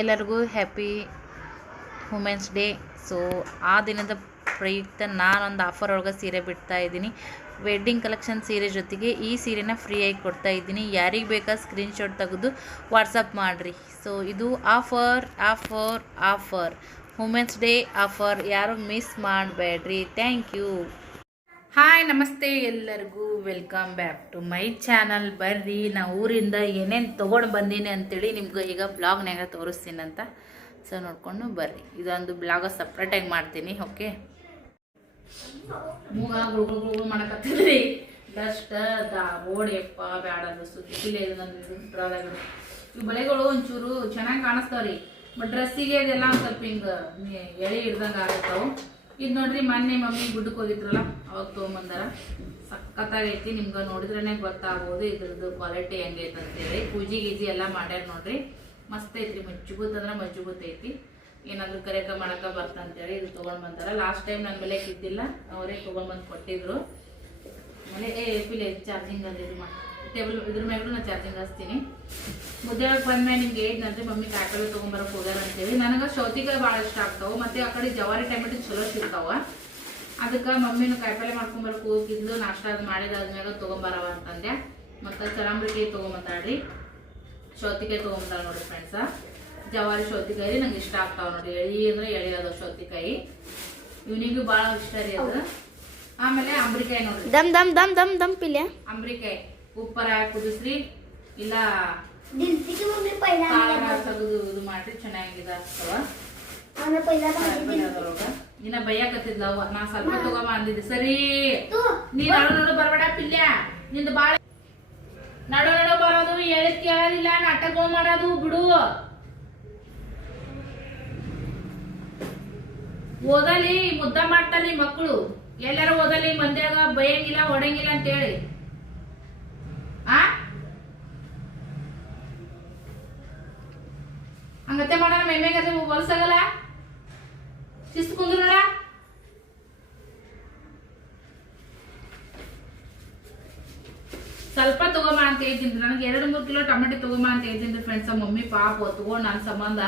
ಎಲ್ಲರಿಗೂ happy women's day. So ಆ ದಿನದ ಪ್ರಯುಕ್ತ ನಾನೊಂದು ಆಫರ್ ಒಳಗೆ ಸೀರೆ ಬಿಡ್ತಾ ಇದ್ದೀನಿ. ವೆಡ್ಡಿಂಗ್ ಕಲೆಕ್ಷನ್ ಸೀರೆ ಜೊತೆಗೆ ಈ ಸೀರೆನ ಫ್ರೀಯಾಗಿ ಕೊಡ್ತಾ ಇದ್ದೀನಿ. ಯಾರಿಗೆ ಬೇಕಾ ಸ್ಕ್ರೀನ್ಶಾಟ್ ತೆಗೆದು ವಾಟ್ಸಪ್ ಮಾಡಿರಿ. ಸೊ ಇದು offer offer offer Women's Day offer, ಯಾರು ಮಿಸ್ ಮಾಡಬೇಡ್ರಿ. Thank you. ಹಾಯ್, ನಮಸ್ತೆ ಎಲ್ಲರಿಗೂ. Welcome back to my channel. ಬರ್ರಿ, ನಾ ಊರಿಂದ ಏನೇನು ತೊಗೊಂಡು ಬಂದೀನಿ ಅಂತೇಳಿ ನಿಮ್ಗೆ ಈಗ ಬ್ಲಾಗ್ನಾಗ ತೋರಿಸ್ತೀನಂತ. ಸೊ ನೋಡ್ಕೊಂಡು ಬರ್ರಿ. ಇದೊಂದು ಬ್ಲಾಗ ಸಪ್ರೇಟಾಗಿ ಮಾಡ್ತೀನಿ. ಓಕೆ, ಮೂಗ ಗುಳು ಮಾಡಕತ್ತಿದ್ರಿ. ಡಸ್ಟ್ ಓಡಿಯಪ್ಪ ಬ್ಯಾಡ ಸುತ್ತಿಲ್ಲ. ಇವು ಬಳೆಗಳು ಒಂಚೂರು ಚೆನ್ನಾಗಿ ಕಾಣಿಸ್ತಾವ್ರಿ, ಬಟ್ ಡ್ರೆಸ್ಸಿಗೆ ಅದೆಲ್ಲ ಒಂದು ಸ್ವಲ್ಪ ಹಿಂಗೆ ಎಳೆ ಹಿಡ್ದಂಗೆ ಆಗುತ್ತಾವು. ಇದು ನೋಡ್ರಿ, ಮೊನ್ನೆ ಮಮ್ಮಿ ಗುಡ್ಡಕ್ಕೆ ಹೋಗಿದ್ರಲ್ಲ ಅವಾಗ ತೊಗೊಂಬಂದಾರ. ಸಖತ್ತಾಗೈತಿ. ನಿಮ್ಗೆ ನೋಡಿದ್ರೇ ಗೊತ್ತಾಗ್ಬೋದು ಇದ್ರದ್ದು ಕ್ವಾಲಿಟಿ ಹೆಂಗೈತೆ ಅಂತೇಳಿ. ಪೂಜೆ ಗೀಜಿ ಎಲ್ಲ ಮಾಡ್ಯಾರ ನೋಡ್ರಿ. ಮಸ್ತ್ ಐತ್ರಿ. ಮಜ್ಜುಗುತ್ ಅಂದ್ರೆ ಮಜ್ಜುಗುತ್ ಐತಿ. ಏನಾದರೂ ಕರೆಕ ಮಾಡಕ ಬರ್ತಂತೇಳಿ ಇದು ತೊಗೊಂಡು ಬಂದಾರ. ಲಾಸ್ಟ್ ಟೈಮ್ ನನ್ನ ಬೆಲೆ ಇದ್ದಿಲ್ಲ, ಅವರೇ ತೊಗೊಂಡ್ಬಂದು ಕೊಟ್ಟಿದ್ರು. ಆಮೇಲೆ ಪಿಲೆ ಚಾರ್ಜಿಂಗ್ ಅದು ಇದು ಮಾಡಿ ಟೇಬಲ್ ಇದ್ರ ಮ್ಯಾಗೂ ನಾನು ಚಾರ್ಜಿಂಗ್ ಹಚ್ತೀನಿ. ಮುದ್ದೆಯೊಳಗೆ ಬಂದ್ಮೇಲೆ ನಿಮ್ಗೆ ಹೇಳಿದ್ನಂದ್ರೆ ಮಮ್ಮಿ ಕಾಯಿಪಲ್ಲೆ ತೊಗೊಂಬರಕ್ಕೆ ಹೋಗ್ಯಾರ ಅಂತೇಳಿ. ನನಗೆ ಸೌತಿಕಾಯಿ ಭಾಳ ಇಷ್ಟ ಆಗ್ತಾವೆ, ಮತ್ತು ಆ ಕಡೆ ಜವಾರಿ ಟೊಮೆಟೊ ಚಲೋ ಸಿಗ್ತಾವ. ಅದಕ್ಕೆ ಮಮ್ಮಿನ ಕಾಯಿಪಲ್ಲೆ ಮಾಡ್ಕೊಂಬರಕ್ಕೆ ಹೋಗಿದ್ಲು. ನಾಷ್ಟ ಅದು ಮಾಡಿದಾದ್ಮೇಲೆ ತೊಗೊಂಬರವ ಅಂತಂದೆ. ಮತ್ತು ಚರಂಬ್ರಿಕಾಯಿ ತೊಗೊಂಬಂದಾಳ್ರಿ, ಸೌತಿಕಾಯಿ ತೊಗೊಂಬಂದಾಳ ನೋಡ್ರಿ ಫ್ರೆಂಡ್ಸ. ಜವಾರಿ ಸೌತಿಕಾಯಿ ನಂಗೆ ಇಷ್ಟ ಆಗ್ತಾವ ನೋಡಿ. ಎಳಿ ಅಂದ್ರೆ ಎಳಿ ಅದ ಸೌತಿಕಾಯಿ, ಇವನಿಗೂ ಭಾಳ ಇಷ್ಟ ರೀ ಅದು. ಆಮೇಲೆ ಅಂಬ್ರಿಕಾಯಿ ನೋಡ್ರಿ, ದಮ್ ದಮ್ ದಮ್ ದಮ್ ದಮ್ ಪಿಲ್ಯ ಅಂಬ್ರಿಕಾಯಿ ಉಪ್ಪರ ಕುದಿಸ್ರಿ ಇಲ್ಲ ತೆಗೆದು ಇದು ಮಾಡ್ರಿ, ಚೆನ್ನಾಗಿದೆ ಆಗ್ತವ. ಇನ್ನ ಬೈಯಾಕತ್ತಿದ್ಲ ಅವ, ನಾ ಸ್ವಲ್ಪ ತಗೊಂಬ ಅಂದಿದ್ದೆ. ಸರಿ, ನೀ ನಡು ಬರಬೇಡ ಪಿಲ್ಯ, ನಿಂದು ಬಾಳ ನಡು ಬರೋದು ಹೇಳಿದ್ ಕೇಳೋದಿಲ್ಲ, ನಾಟಕಗಳು ಮಾಡೋದು ಬಿಡು. ಓದಲಿ ಮುದ್ದ ಮಾಡ್ತಾರ್ರಿ ಮಕ್ಕಳು. ಎಲ್ಲಾರು ಓದಲಿ, ಮಂದ್ಯಾಗ ಬೈಯಂಗಿಲ್ಲ ಹೊಡಂಗಿಲ್ಲ ಅಂತೇಳಿ. ಹಂಗತ್ತೆ ಮಾಡೋಣ. ಮೇಮೇಗತ್ತೆ ಹೊಲ್ಸಾಗಲ್ಲ, ಶಿಸ್ತು ಕುಂದ್ರು ನೋಡ. ಸ್ವಲ್ಪ ತಗೊಂಬ ಅಂತ ಹೇಳ್ತೀನಿ. ನನಗೆ 2-3 ಕಿಲೋ ಟೊಮೆಟೊ ತಗೊಂಬ ಅಂತ ಹೇಳ್ತೀನಿ ಫ್ರೆಂಡ್ಸ್. ಮಮ್ಮಿ ಪಾಪ ತಗೊಂಡು ನನ್ನ ಸಂಬಂಧ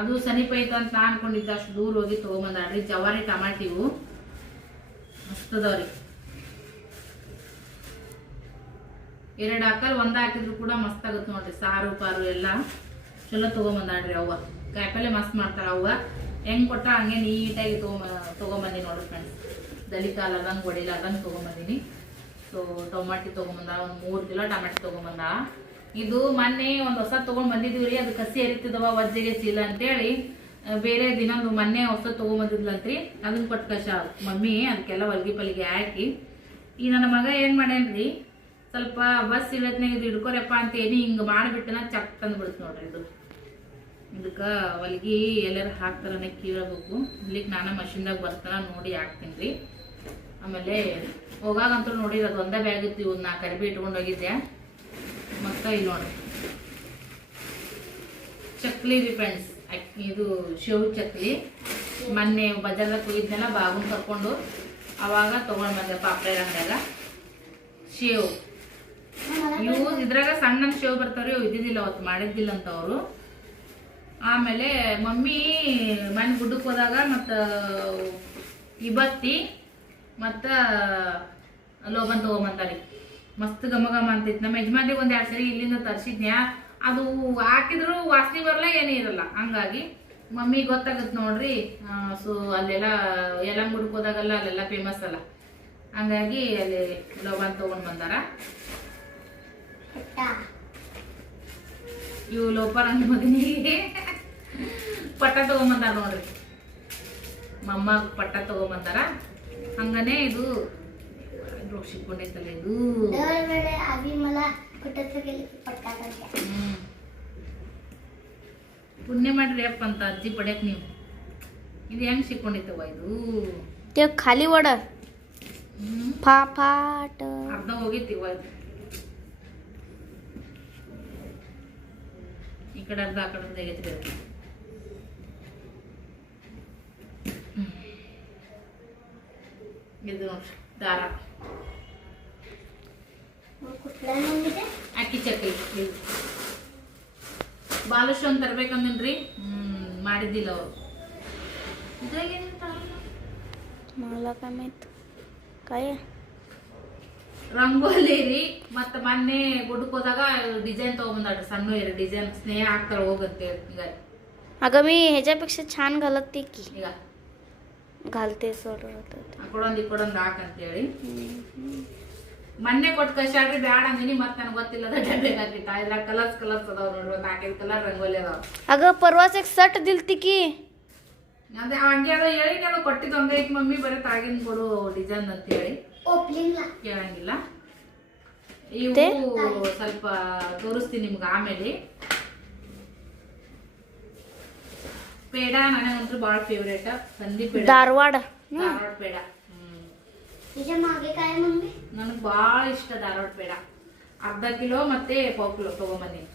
ಅದು ಸಮೀಪ ಐತ ಅಂತ ನಾ ಅನ್ಕೊಂಡಿದ್ದೆ. ಅಷ್ಟು ದೂರ ಹೋಗಿ ತಗೊಂಬಂದಾಡ್ರಿ. ಜವಾರಿ ಟಮಾಟಿವು ಮಸ್ತದವ್ರಿ. 2 ಹಾಕಲ್ 1 ಹಾಕಿದ್ರು ಕೂಡ ಮಸ್ತ್ ಆಗುತ್ತೆ ನೋಡ್ರಿ. ಸಾರು ಪಾರು ಎಲ್ಲ ಚಲೋ ತಗೊಂಬಂದಾಡ್ರಿ. ಅವ್ವ ಕಾಯಿಪಲ್ಲೆ ಮಸ್ತ್ ಮಾಡ್ತಾರ. ಅವ್ವ ಹೆಂಗ್ ಕೊಟ್ಟ ಹಂಗೆ ನೀಟಾಗಿ ತಗೊಂಬಂದಿ ನೋಡ್ರಿ ಫ್ರೆಂಡ್ಸ್. ದಲಿಕಾಲದಂಗೆ ಹೊಡಿಲಾರ್ದಂಗೆ ತಗೊಂಬಂದಿನಿ. ಸೊ ಟೊಮಾಟಿ ತಗೊಂಬಂದ, ಒಂದು 3 ಕಿಲೋ ಟೊಮೆಟೊ ತಗೊಂಬಂದ. ಇದು ಮೊನ್ನೆ ಒಂದು ಹೊಸ ತಗೊಂಡ್ ಬಂದಿದ್ವಿ ರೀ. ಅದು ಕಸಿ ಹರಿತಿದವ ವಜ್ಜೆಗೆ ಚೀಲ ಅಂತೇಳಿ ಬೇರೆ ದಿನ ಮೊನ್ನೆ ಹೊಸ ತಗೊಂಬಂದಿದ್ಲಂತ್ರಿ. ಅದನ್ನ ಕೊಟ್ಟು ಕಷ ಮಮ್ಮಿ ಅದಕ್ಕೆಲ್ಲ ಹೊಲ್ಗಿ ಪಲ್ಗಿ ಹಾಕಿ. ಈ ನನ್ನ ಮಗ ಏನ್ ಮಾಡೇನ್ರಿ, ಸ್ವಲ್ಪ ಬಸ್ ಇಳತ್ನಾಗ ಇದು ಹಿಡ್ಕೊರಪ್ಪ ಅಂತ ಏನಿ ಹಿಂಗೆ ಮಾಡಿಬಿಟ್ಟನ ಚಕ್ ತಂದು ಬಿಡುತ್ತೆ ನೋಡ್ರಿ. ಇದು ಇದಕ್ಕೆ ಹೊಲ್ಗಿ ಎಲ್ಲರೂ ಹಾಕ್ತಾರನೆ ಕೀಳಬೇಕು. ಇಲ್ಲಿಗೆ ನಾನು ಮಷಿನ್ದಾಗ ಬರ್ತಾನ ನೋಡಿ ಹಾಕ್ತೀನಿ ರೀ. ಆಮೇಲೆ ಹೋಗಾಗಂತೂ ನೋಡಿ ಅದು ಒಂದೇ ಬ್ಯಾಗ್ ಇತ್ತು. ಇವ್ 4 ಅರ್ಬಿ ಇಟ್ಕೊಂಡು ಹೋಗಿದ್ದೆ. ಮತ್ತು ಇಲ್ಲಿ ನೋಡ್ರಿ ಚಕ್ಲಿ ರೀ ಫ್ರೆಂಡ್ಸ್. ಇದು ಶೇವ್ ಚಕ್ಲಿ. ಮೊನ್ನೆ ಬಜಾರ್ದಾಗ ಹೋಗಿದ್ನೆಲ್ಲ ಬಾಗುನ್ ಕರ್ಕೊಂಡು ಅವಾಗ ತೊಗೊಂಡು ಬಂದೆ ಪಾಪಡೆ ಅಂಗಡಿಯಾಗ. ಶೇವ್ ಇವು ಇದ್ರಾಗ ಸಣ್ಣ ಶೇವ್ ಬರ್ತಾವ್ರಿ. ಇವು ಇದ್ದಿದ್ದಿಲ್ಲ, ಅವತ್ತು ಮಾಡಿದ್ದಿಲ್ಲ ಅಂತ ಅವರು. ಆಮೇಲೆ ಮಮ್ಮಿ ಮನೆ ಗುಡ್ಡಕ್ಕೆ ಹೋದಾಗ ಮತ್ತು ಇಬತ್ತಿ ಮತ್ತು ಲೋಬನ್ ತೊಗೊಂಬಂತಾರಿ. ಮಸ್ತ್ ಘಮ ಘಮ ಅಂತೈತಿ. ನಮ್ಮ ಯಜಮಾನಿಗೆ 1-2 ಸರಿ ಇಲ್ಲಿಂದ ತರಿಸಿದ್ನ್ಯಾ. ಅದು ಹಾಕಿದ್ರು ವಾಸನೆ ಬರಲ್ಲ, ಏನೂ ಇರಲ್ಲ. ಹಂಗಾಗಿ ಮಮ್ಮಿ ಗೊತ್ತಾಗತ್ತೆ ನೋಡ್ರಿ. ಸೊ ಅಲ್ಲೆಲ್ಲ ಎಲ್ಲ ಗುಡ್ಡಕ್ಕೆ ಹೋದಾಗಲ್ಲ ಅಲ್ಲೆಲ್ಲ ಫೇಮಸ್ ಅಲ್ಲ, ಹಂಗಾಗಿ ಅಲ್ಲಿ ಲೋಬನ್ ತೊಗೊಂಡು ಬಂದಾರ. ಇವು ಲೋಪರ್ ಅಂತ ಮಗನಿಗೆ ಪಟ್ಟ ತಗೊಂಬಂದಾರ ನೋಡ್ರಿ. ಮಮ್ಮ ಪಟ್ಟ ತಗೊಂಬಂದಾರ. ಹಂಗನೆ ಇದು ಸಿಕ್ಕೊಂಡೈತಲ್ಲ ಇದು. ಪುಣ್ಯ ಮಾಡ್ರಿ ಅಪ್ಪ ಅಂತ ಅಜ್ಜಿ ಪಡ್ಯಾಕ ನೀವು. ಇದು ಹೆಂಗ್ ಸಿಕ್ಕೊಂಡೈತವ ಇದು ಖಾಲಿ ಓಡ ಪಾಪಾಟ ಅರ್ಧ ಹೋಗಿತ್ತಿವ. ಇದು ಈ ಕಡೆ ಅರ್ಧ ಆ ಕಡೆ ತೆಗಿತೀವಿ. ಇದು ನೋಡ್ರಿ ದಾರ ಅಕ್ಕಿ ಚಕ್ಲಿ. ಬಾಲುಷ್ ಒಂದು ತರ್ಬೇಕಂದಿನ್ರಿ ಮಾಡಿದ್ದಿಲ್ಲ ಅವರು. मला काय माहित काय ರಂಗೋಲಿ ರೀ. ಮತ್ತೆ ಮೊನ್ನೆ ಗುಡ್ಡಕ್ಕೆ ಹೋದಾಗ ಡಿಸೈನ್ ತಗೊಂಬಂದಾಡ್ರಿ ಸಣ್ಣ ಇರಿ ಡಿಸೈನ್ ಸ್ನೇಹ ಹಾಕ್ತಾಳೆ ಹೋಗುತ್ತೆ ಈಗ. अगं मी ह्याच्यापेक्षा छान घालते की ಈಗ घालते सोड ಈ ಕೊಡೊಂದು ಹಾಕಂತೇಳಿ ಮೊನ್ನೆ ಕೊಟ್ಟು ಕಳ್ಸಾಡ್ರಿ ಬ್ಯಾಡ ಅಂದಿನಿ. ಮತ್ತೆ ನನಗೆ ಗೊತ್ತಿಲ್ಲದ ಬೇಕಾಗಿತ್ತ ಇದ್ರಾಗ ಕಲರ್ಸ್ ಅದಾವ ನೋಡ್ರಿ. ಒಂದು 4-5 ಕಲರ್ ರಂಗೋಲಿ ಅದಾವ. अगं परवाच एक सट दिलती की ಅದೇ ಹಂಗೆ ಅದ ಹೇಳಿ ನಾನು ಕೊಟ್ಟಿದ್ದು ಹಂಗೆ ಐತಿ ಮಮ್ಮಿ ಬರೀ ತಾಗಿನ ಕೊಡು ಡಿಸೈನ್ ಅಂತ ಹೇಳಿ ಕೇಳಂಗಿಲ್ಲ. ಇವು ಸ್ವಲ್ಪ ತೋರಿಸ್ತೀನಿ ನಿಮ್ಗೆ ಆಮೇಲೆ. ಪೇಡ ನನಗಂತೂ ಭಾಳ ಫೇವ್ರೇಟ್. ಸಂದೀಪ್ ಪೇಡ धारवाड ಧಾರವಾಡ ಪೇಡ ನನಗೆ ಭಾಳ ಇಷ್ಟ. ಧಾರವಾಡ ಪೇಡ ಅರ್ಧ ಕಿಲೋ ಮತ್ತೆ 1/4 ಕಿಲೋ ತಗೊಂಬಂದಿನಿ.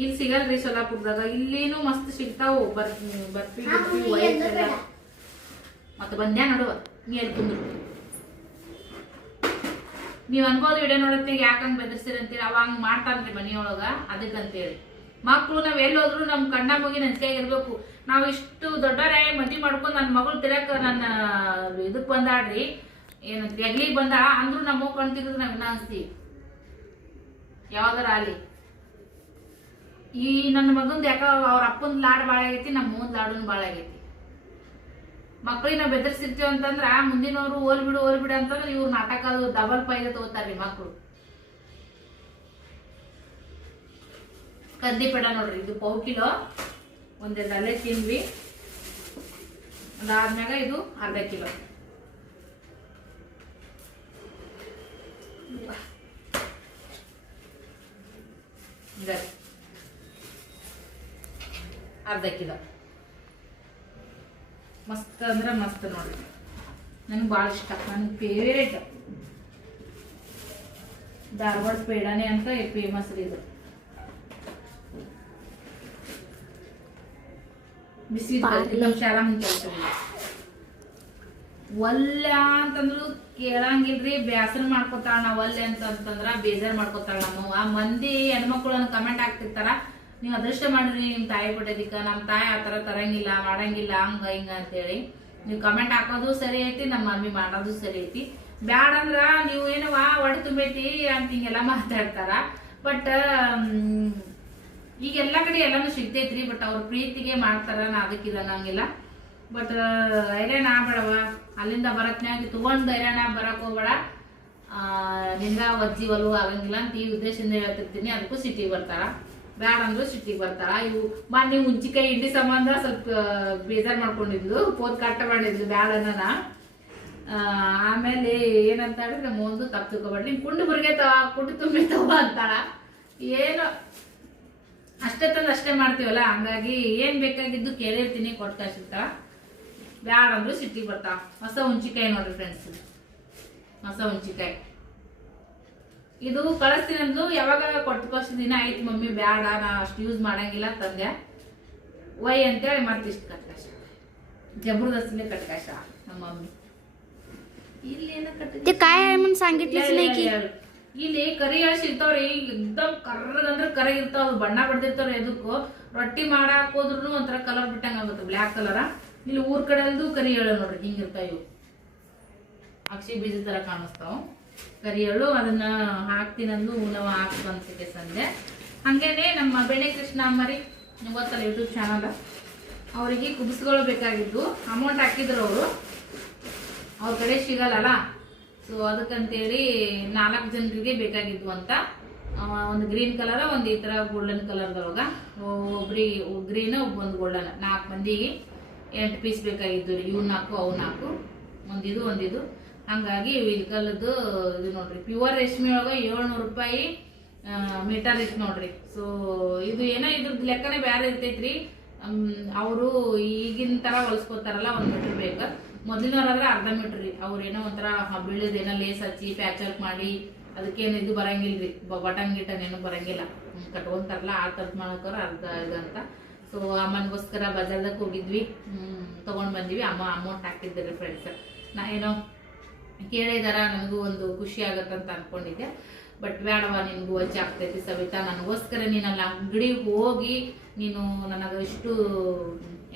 ಇಲ್ಲಿ ಸಿಗಲ್ರಿ ಸೊಲ್ಲಾಪುರದಾಗ. ಇಲ್ಲಿನೂ ಮಸ್ತ್ ಸಿಗ್ತಾವು. ಬರ್ಫಿ ವೈಟ್ ಎಲ್ಲ. ಮತ್ತೆ ಬಂದ್ಯಾ ನಡುವ ನೀ ಎಲ್ಲಿ ಕುಂದ್ರು. ನೀವ್ ಅನ್ಬೋದು ವಿಡಿಯೋ ನೋಡತ್ನಾಗ ಯಾಕಂಗ್ ಬೆದರ್ಸಿರಿ ಅಂತೀರಿ. ಅವ ಹಂಗ್ ಮಾಡ್ತಾನ್ರಿ ಮನಿಯೊಳಗ ಅದಕ್ಕಂತೇಳಿ. ಮಕ್ಳು ನಾವ್ ಎಲ್ಲಿ ಹೋದ್ರು ನಮ್ ಕಣ್ಣ ಮುಗಿ ನಂಚಿಕೆಯಾಗಿ ಇರ್ಬೇಕು. ನಾವ್ ಇಷ್ಟು ದೊಡ್ಡವರೇ ಮದ್ವಿ ಮಾಡ್ಕೊಂಡು ನನ್ನ ಮಗಳು ತಿರಕ ನನ್ನ ಇದಕ್ ಬಂದಾಡ್ರಿ ಏನಂತ ಎಗ್ಲಿಗ್ ಬಂದಾಳ ಅಂದ್ರು ನಮ್ಮ ಕಣ್ತಿರೋದು ನಾವ್ ಇನ್ನ ಅನ್ಸ್ತೀವಿ ಯಾವ್ದಾರ ಅಲ್ಲಿ. ಈ ನನ್ನ ಮಗಂದು ಯಾಕ ಅವ್ರ ಅಪ್ಪಂದ್ ಲಾಡ್ ಬಾಳ ಆಗೈತಿ, ನಮ್ಮ ಮುಂದ್ ಲಾಡುನ್ ಬಾಳ ಆಗೈತಿ. ಮಕ್ಳಿಗೆ ನಾವು ಬೆದರ್ಸಿರ್ತೀವಿ ಅಂತಂದ್ರ ಮುಂದಿನವ್ರು ಓಲ್ ಬಿಡು ಅಂತಂದ್ರೆ ಇವ್ರು ನಾಟಕ ಅದು ಡಬಲ್ ಪೈಲೆ ತಗೋತಾರ್ರಿ ಮಕ್ಳು. ಕಂದಿ ಪೇಡ ನೋಡ್ರಿ ಇದು 1/4 ಕಿಲೋ. ಒಂದೆರಡು ಅಲ್ಲೇ ತಿನ್ವಿ. ಅದಾದ್ಮ್ಯಾಗ ಇದು ಅರ್ಧ ಕಿಲೋ. ಅರ್ಧ ಕಿಲೋ ಮಸ್ತ್ ಅಂದ್ರೆ ಮಸ್ತ್ ನೋಡ್ರಿ. ನನಗೆ ಭಾಳ ಇಷ್ಟ. ನನಗೆ ಫೇವ್ರೇಟ್ ಧಾರವಾಡ ಪೇಡಾನೆ ಅಂತ ಫೇಮಸ್ ರೀ ಇದು. ಬಿಸಿ ಶಾಲಾ ಮುಂಚೆ ಒಲ್ಲೆ ಅಂತಂದ್ರು ಕೇಳಂಗಿಲ್ರಿ. ಬ್ಯಾಸರ ಮಾಡ್ಕೊತಾಳ ನಾವ್ ಒಲ್ಲೆ ಅಂತಂದ್ರ ಬೇಜಾರ್ ಮಾಡ್ಕೊತಾಳ. ನಮ್ಮವ್ವ ಮಂದಿ ಹೆಣ್ಮಕ್ಳನ್ನ ಕಮೆಂಟ್ ಹಾಕ್ತಿರ್ತಾರ, ನೀವ್ ಅದೃಷ್ಟ ಮಾಡಿದ್ರಿ ನಿಮ್ ತಾಯಿ ಪಡೆದಿಕ್ಕ, ನಮ್ ತಾಯಿ ಆತರ ತರಂಗಿಲ್ಲ ಮಾಡಂಗಿಲ್ಲ ಹಂಗ ಹಿಂಗ ಅಂತೇಳಿ ನೀವ್ ಕಮೆಂಟ್ ಹಾಕೋದು ಸರಿ ಐತಿ, ನಮ್ಮ ಮಮ್ಮಿ ಮಾಡೋದು ಸರಿ ಐತಿ. ಬ್ಯಾಡ ಅಂದ್ರ ನೀವು ಏನವಾ ಒಡೆ ತುಂಬೈತಿ ಅಂತ ಹಿಂಗೆಲ್ಲ ಮಾತಾಡ್ತಾರ. ಬಟ್ ಈಗ ಎಲ್ಲಾ ಕಡೆ ಎಲ್ಲಾನು ಸಿಗ್ತೈತ್ರಿ. ಬಟ್ ಅವ್ರ ಪ್ರೀತಿಗೆ ಮಾಡ್ತಾರ. ನಾ ಅದಕ್ಕಿಲ್ಲ ನಂಗಿಲ್ಲ. ಬಟ್ ಹೈರಾಣ ಆಗ್ಬೇಡವ. ಅಲ್ಲಿಂದ ಬರತ್ನ್ಯಾಗ ತಗೊಂಡ್ ಹೈರಾಣ ಬರಕ್ ಹೋಗ್ಬೇಡ. ನಿಂದ ವಜ್ಜಿ ಒಲವು ಆಗಂಗಿಲ್ಲ ಅಂತ ಈ ಉದ್ದೇಶದಿಂದ ಹೇಳ್ತಿರ್ತೀನಿ. ಅದಕ್ಕೂ ಸಿಟಿಗೆ ಬರ್ತಾರ. ಬ್ಯಾಡ ಅಂದ್ರು ಸಿಟಿಗೆ ಬರ್ತಾಳ. ಇವು ಮೊನ್ನೆ ಹುಂಚಿಕಾಯಿ ಇಂಡಿ ಸಂಬಂಧ ಸ್ವಲ್ಪ ಬೇಜಾರ್ ಮಾಡ್ಕೊಂಡಿದ್ಲು. ಪೋದ್ ಕಟ್ಟ ಮಾಡಿದ್ಲು ಬ್ಯಾಡ ಅನ್ನನ. ಆಮೇಲೆ ಏನಂತ ಹೇಳಿದ್ರೆ ನಮ್ಮ ಒಂದು ತಪ್ಪು ತಿಳ್ಕೊಬೇಡ್ರಿ. ಕುಂಡು ಬುರ್ಗೆತವ ಕುಂಡು ತುಂಬಿತವ ಅಂತಾಳ. ಏನೋ ಅಷ್ಟೇ ತಂದು ಅಷ್ಟೇ ಮಾಡ್ತೀವಲ್ಲ, ಹಂಗಾಗಿ ಏನ್ ಬೇಕಾಗಿದ್ದು ಕೇಳಿರ್ತೀನಿ ಕೊಟ್ಟು ಕಳ್ಸಿರ್ತಾಳ. ಬ್ಯಾಡ ಅಂದ್ರು ಸಿಟ್ಟಿಗೆ ಬರ್ತಾವ. ಹೊಸ ಹುಂಚಿಕಾಯಿ ನೋಡ್ರಿ ಫ್ರೆಂಡ್ಸ್, ಹೊಸ ಹುಂಚಿಕಾಯಿ ಇದು ಕಳಿಸ್ತೀನಿ ಅಂದ್ಲು. ಯಾವಾಗ ಕೊಟ್ಟು ಕಳ್ಸಿ ದಿನ ಆಯ್ತು ಮಮ್ಮಿ ಬ್ಯಾಡ ನಾ ಅಷ್ಟು ಯೂಸ್ ಮಾಡಂಗಿಲ್ಲ ತಂದೆ ವೈ ಅಂತೇಳಿ ಮತ್ತಿಷ್ಟು ಕಟ್ಕಾಶ ಜಬರ್ದಸ್ತಿನೇ ಕಟ್ಕಾಶ ನಮ್ಮ ಮಮ್ಮಿ. ಇಲ್ಲಿ ಏನ ते काय आहे म्हणून सांगितलीच नाही की ಇಲ್ಲಿ ಕರಿ ಎಳ್ ಸಿಗ್ತಾವ್ರಿ. ಎಕ್ದಮ್ ಕರ್ರಗಂದ್ರೆ ಕರಗಿರ್ತಾವ. ಬಣ್ಣ ಬಡ್ದಿರ್ತಾವ್ರಿ. ಎದಕ್ಕೂ ರೊಟ್ಟಿ ಮಾಡಾಕ್ ಹೋದ್ರು ಒಂಥರ ಕಲರ್ ಬಿಟ್ಟಂಗ ಆಗುತ್ತೆ, ಬ್ಲ್ಯಾಕ್ ಕಲರ. ಇಲ್ಲಿ ಊರ್ ಕಡೆಲ್ದು ಕರಿ ಎಳ್ಳು ನೋಡ್ರಿ ಹಿಂಗಿರ್ತಾವ. ಇವು ಅಕ್ಷಿ ಬೀಜ ತರ ಕಾಣಿಸ್ತಾವ ಕರಿ ಎಳ್ಳು. ಅದನ್ನ ಹಾಕ್ತೀನಂದು ನಾವು ಹಾಕ್ತಂತಿದ್ದೆ ಸಂಜೆ. ಹಂಗೇನೆ ನಮ್ಮ ಬೆಣ್ಣೆ ಕೃಷ್ಣ ಅಮ್ಮರಿ ಗೊತ್ತಲ್ಲ ಯೂಟ್ಯೂಬ್ ಚಾನಲ್, ಅವರಿಗೆ ಕುಬ್ಸ್ಗಳು ಬೇಕಾಗಿದ್ದು. ಅಮೌಂಟ್ ಹಾಕಿದ್ರು ಅವರು, ಅವ್ರ ಕಡೆ ಸಿಗಲ್ಲಲ್ಲ. ಸೊ ಅದಕ್ಕಂತೇಳಿ 4 ಜನರಿಗೆ ಬೇಕಾಗಿದ್ವು ಅಂತ. ಒಂದು ಗ್ರೀನ್ ಕಲರ್, ಒಂದು ಈ ತರ ಗೋಲ್ಡನ್ ಕಲರ್ದೊಳಗ, ಒಬ್ರಿ ಗ್ರೀನ್ ಒಂದು ಗೋಲ್ಡನ್. 4 ಮಂದಿಗೆ 8 ಪೀಸ್ ಬೇಕಾಗಿದ್ದು ರೀ. ಇವ್ 4 ಅವು 4, ಒಂದಿದು. ಹಂಗಾಗಿ ಇಲ್ಕಲ್ಲದು ಇದು ನೋಡ್ರಿ ಪ್ಯೂರ್ ರೇಷ್ಮೆ ಒಳಗ 700 ರೂಪಾಯಿ ಮೀಟರ್ ಇತ್ತು ನೋಡ್ರಿ. ಸೊ ಇದು ಏನೋ ಇದ್ರದ್ದು ಲೆಕ್ಕನೇ ಬ್ಯಾರೆ ಇರ್ತೈತ್ರಿ. ಅವರು ಈಗಿನ ತರ ಹೊಲ್ಸ್ಕೊತಾರಲ್ಲ 1 ಮೀಟರ್ ಬೇಕ. ಮೊದಲಿನವ್ರಾದ್ರೆ ಅರ್ಧ ಮೀಟರ್ ರೀ. ಅವ್ರೇನೋ ಒಂಥರ ಬೀಳದ ಏನೋ ಲೇಸ್ ಹಚ್ಚಿ ಪ್ಯಾಚ್ ವರ್ಕ್ ಮಾಡಿ ಅದಕ್ಕೇನು ಇದು ಬರಂಗಿಲ್ರಿ. ಬಟನ್ ಗಿಟನ್ ಏನು ಬರಂಗಿಲ್ಲ. ಕಟ್ಕೊಂತಾರಲ್ಲ ಆ ತರದ್ ಮಾಡಕೋರ ಅರ್ಧ ಇದಂತ. ಸೊ ಅಮ್ಮನಿಗೋಸ್ಕರ ಬಜಾರ್ದಾಗ ಹೋಗಿದ್ವಿ, ತಗೊಂಡ್ ಬಂದಿವಿ. ಅಮ್ಮ ಅಮೌಂಟ್ ಹಾಕಿದ್ದಾರೆ ಫ್ರೆಂಡ್ಸ್. ನಾ ಏನೋ ಕೇಳಿದಾರ, ನನಗೂ ಒಂದು ಖುಷಿ ಆಗತ್ತಂತ ಅನ್ಕೊಂಡಿದ್ದೆ. ಬಟ್ ಬೇಡವಾ ನಿನ್ಗೂ ವಜ್ಜೆ ಆಗ್ತೈತಿ ಸವಿತಾ, ನನಗೋಸ್ಕರ ನೀನು ಅಲ್ಲಿ ಅಂಗಡಿಗೆ ಹೋಗಿ ನೀನು ನನಗೆ ಇಷ್ಟು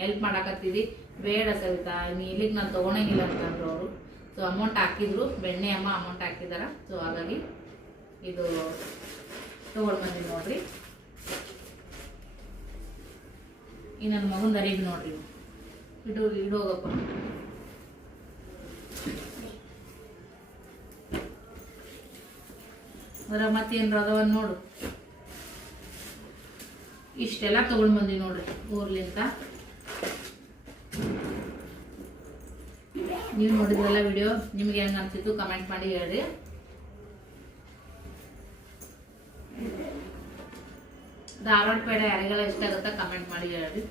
ಹೆಲ್ಪ್ ಮಾಡಾಕತ್ತಿದಿ, ಬೇಡ ಸವಿತಾ ನೀ ಇಲ್ಲಿಗೆ ನಾನು ತೊಗೊಳಂಗಿಲ್ಲ ಅಂತಂದ್ರು ಅವರು. ಸೊ ಅಮೌಂಟ್ ಹಾಕಿದ್ರು, ಬೆಣ್ಣೆ ಅಮ್ಮ ಅಮೌಂಟ್ ಹಾಕಿದಾರ. ಸೊ ಹಾಗಾಗಿ ಇದು ತೊಗೊಂಡು ಬಂದಿ ನೋಡ್ರಿ. ಈ ನನ್ನ ಮಗನ ಅರಿವಿ ನೋಡ್ರಿ, ಇಡೋಗಪ್ಪ. ಅದ್ರ ಮತ್ತೇನ್ರ ಅದವನ್ನ ನೋಡು. ಇಷ್ಟೆಲ್ಲ ತಗೊಂಡ್ ಬಂದಿ ನೋಡ್ರಿ ಊರ್ಲಿಂತ. ನೀವು ನೋಡಿದ್ರಲ್ಲ ವಿಡಿಯೋ, ನಿಮ್ಗೆ ಹೆಂಗ ಅನ್ಸಿತ್ತು ಕಮೆಂಟ್ ಮಾಡಿ ಹೇಳ್ರಿ. ಧಾರವಾಡ ಪೇಡ ಯಾರಿಗೆಲ್ಲ ಇಷ್ಟ ಆಗುತ್ತಾ ಕಮೆಂಟ್ ಮಾಡಿ ಹೇಳ್ರಿ.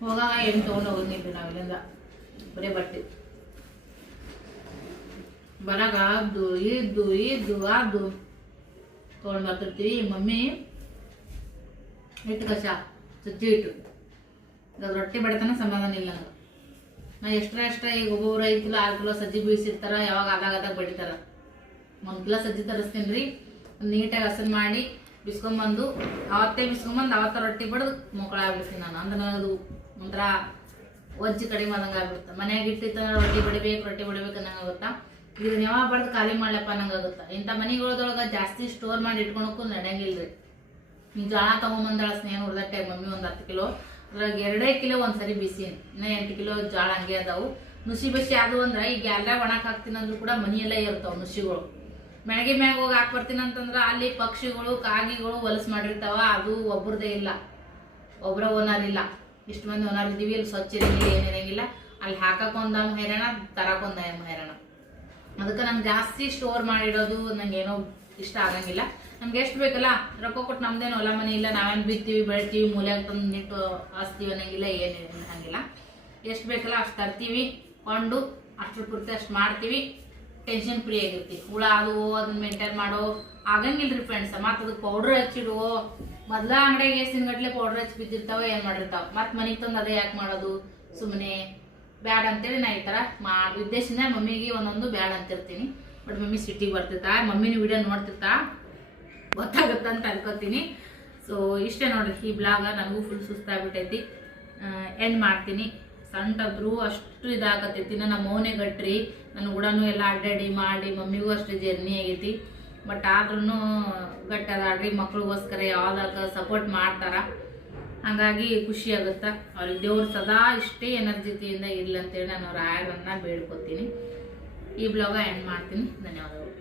ಹೋಗಾಗ ಏನು ತೊಗೊಂಡು ಹೋಗಿದ್ವಿ ನಾವು ಇಲ್ಲಿಂದ, ಬರೀ ಬಟ್ಟೆ. ಬರಾಗ ಅದು ಇದು ಅದು ತೊಗೊಂಡು ಬರ್ತಿರ್ತೀವಿ. ಮಮ್ಮಿ ಹಿಟ್ಟು ಕಷ ಸಜ್ಜಿ ಹಿಟ್ಟು, ಅದು ರೊಟ್ಟಿ ಬಡಿತನ ಸಮಾಧಾನ ಇಲ್ಲ ನಂಗೆ. ನಾ ಎಷ್ಟ ಈಗ ಒಬ್ಬೊಬ್ರು 5 ಕಿಲೋ 6 ಕಿಲೋ ಸಜ್ಜಿ ಬೀಸಿರ್ತಾರ, ಯಾವಾಗ ಆದಾಗ ಬಡಿತಾರ. 1 ಕಿಲೋ ಸಜ್ಜಿ ತರಿಸ್ತೀನಿ ರೀ, ನೀಟಾಗಿ ಹಸನ್ ಮಾಡಿ ಬಿಸ್ಕೊಂಬಂದು ಅವತ್ತೇ ಬಿಸ್ಕೊಂಬಂದು ಅವತ್ತ ರೊಟ್ಟಿ ಬಡ್ದು ಮೊಕ್ಕಳ ಆಗ್ಬಿಡ್ತೀನಿ ನಾನು. ಅಂದ್ರೆ ಅದು ಒಂಥರ ಒಜ್ಜಿ ಕಡಿಮೆ ಆದಂಗೆ ಆಗ್ಬಿಡುತ್ತೆ. ಮನ್ಯಾಗ ಇಟ್ಟಿತ್ತ ರೊಟ್ಟಿ ಬಡಿಬೇಕು ಅನ್ನಂಗಾಗುತ್ತಾ. ಇದನ್ನ ಯಾವಾಗ ಬಡ್ದು ಖಾಲಿ ಮಾಡ್ಲಪ್ಪ ಅನ್ನಂಗಾಗುತ್ತಾ. ಇಂಥ ಮನೆಗಳೊಳಗೆ ಜಾಸ್ತಿ ಸ್ಟೋರ್ ಮಾಡಿ ಇಟ್ಕೊಳಕ್ಕೂ ನಡೆಯಂಗಿಲ್ರಿ. ಈಗ ಜೋಳ ತೊಗೊಂಬಂದಳ ಸ್ನೇಹ ಉಳ್ದಟ್ಟೆ ಮಮ್ಮಿ ಒಂದು 10 ಕಿಲೋ, ಅದ್ರಾಗ 2 ಕಿಲೋ ಒಂದ್ಸರಿ ಬಿಸಿನಿ, ಇನ್ನ 8 ಕಿಲೋ ಜೋಳ ಹಂಗೆ ಅದಾವು. ನುಸಿ ಬಸಿ ಅದು ಅಂದ್ರೆ ಈಗ ಎಲ್ಲ ಒಣಕ್ ಹಾಕ್ತೀನಿ ಅಂದ್ರೂ ಕೂಡ ಮನೆಯೆಲ್ಲ ಇರ್ತಾವ ನುಸಿಗಳು. ಮ್ಯಾಗಿ ಮ್ಯಾಗ ಹೋಗಿ ಹಾಕ್ಬರ್ತೀನಿ ಅಂತಂದ್ರ ಅಲ್ಲಿ ಪಕ್ಷಿಗಳು ಕಾಗಿಗಳು ಹೊಲಸು ಮಾಡಿರ್ತಾವ. ಅದು ಒಬ್ರದೇ ಇಲ್ಲ, ಒಬ್ರ ಓನರ್ ಇಲ್ಲ. ಇಷ್ಟು ಮಂದಿ ಓನರ್ ಇದೀವಿ, ಇಲ್ಲಿ ಸ್ವಚ್ಛ ಇರಂಗಿಲ್ಲ, ಏನಿರಂಗಿಲ್ಲ. ಅಲ್ಲಿ ಹಾಕಕ್ಕೊಂದ ಹೈರಾಣ, ತರಕೊಂದ ಹೈರಾಣ. ಅದಕ್ಕೆ ನಂಗೆ ಜಾಸ್ತಿ ಸ್ಟೋರ್ ಮಾಡಿಡೋದು ನಂಗೆ ಏನೋ ಇಷ್ಟ ಆಗಂಗಿಲ್ಲ. ನಮ್ಗೆ ಎಷ್ಟು ಬೇಕಲ್ಲ ರೊಕ್ಕ ಕೊಟ್ಟು, ನಮ್ದೇನು ಹೊಲ ಮನೆ ಇಲ್ಲ, ನಾವೇನು ಬಿತ್ತೀವಿ ಬೆಳಿತೀವಿ ಮೂಲ್ಯಾಗ ತಂದು ನಿಟ್ಟು ಹಸ್ತೀವಿ ಅನ್ನಂಗಿಲ್ಲ, ಏನೇನು ಹಂಗಿಲ್ಲ. ಎಷ್ಟು ಬೇಕಲ್ಲ ಅಷ್ಟು ತರ್ತೀವಿ, ಕೊಂಡು ಅಷ್ಟ್ರ ಪೂರ್ತಿ ಅಷ್ಟು ಮಾಡ್ತೀವಿ, ಟೆನ್ಷನ್ ಫ್ರೀ ಆಗಿರ್ತೀವಿ. ಹುಳ ಅದು ಅದನ್ನ ಮೇಂಟೈನ್ ಮಾಡೋ ಆಗಂಗಿಲ್ರಿ ಫ್ರೆಂಡ್ಸ್. ಮತ್ತು ಅದಕ್ಕೆ ಪೌಡ್ರ್ ಹಚ್ಚಿಡುವೋ, ಮೊದ್ಲ ಅಂಗಡಿಗೆ ಎಷ್ಟಿನ ಗಟ್ಲೆ ಪೌಡ್ರ್ ಹಚ್ಚಿ ಬಿದ್ದಿರ್ತಾವ, ಏನು ಮಾಡಿರ್ತಾವ. ಮತ್ತು ಮನೆಗೆ ತಂದು ಅದೇ ಯಾಕೆ ಮಾಡೋದು, ಸುಮ್ಮನೆ ಬ್ಯಾಡ ಅಂತೇಳಿ ನಾ ಈ ಥರ ಉದ್ದೇಶದಿಂದ ಮಮ್ಮಿಗೆ ಒಂದೊಂದು ಬ್ಯಾಡ ಅಂತಿರ್ತೀನಿ. ಬಟ್ ಮಮ್ಮಿ ಸಿಟ್ಟಿಗೆ ಬರ್ತಿರ್ತಾ, ಮಮ್ಮಿನ ವಿಡಿಯೋ ನೋಡ್ತಿರ್ತಾ, ಗೊತ್ತಾಗುತ್ತ ಅಂತ ಅನ್ಕೋತೀನಿ. ಸೊ ಇಷ್ಟೇ ನೋಡ್ರಿ ಈ ಬ್ಲಾಗ. ನನಗೂ ಫುಲ್ ಸುಸ್ತಾಗ್ಬಿಟ್ಟೈತಿ, ಎಂಡ್ ಮಾಡ್ತೀನಿ. ಸಣ್ಣದ್ರು ಅಷ್ಟು ಇದಾಗತೈತಿ. ನನ್ನ ಮೌನೆ ಗಟ್ರಿ, ನನ್ನ ಗುಡನೂ ಎಲ್ಲ ಅಡ್ಡಾಡಿ ಮಾಡಿ, ಮಮ್ಮಿಗೂ ಅಷ್ಟು ಜರ್ನಿ ಆಗೈತಿ. ಬಟ್ ಆದ್ರೂ ಗಟ್ಟಿ ಅದಾಡ್ರಿ, ಮಕ್ಳಿಗೋಸ್ಕರ ಯಾವ್ದಾಗ ಸಪೋರ್ಟ್ ಮಾಡ್ತಾರ, ಹಂಗಾಗಿ ಖುಷಿ ಆಗುತ್ತಾ. ಅವ್ರಿಗೆ ದೇವ್ರು ಸದಾ ಇಷ್ಟೇ ಎನರ್ಜಿತಿಯಿಂದ ಇರ್ಲಿ ಅಂತೇಳಿ ನಾನು ರಾಯರನ್ನ ಬೇಡ್ಕೊತೀನಿ. ಈ ಬ್ಲಾಗ ಎಂಡ್ ಮಾಡ್ತೀನಿ. ಧನ್ಯವಾದಗಳು.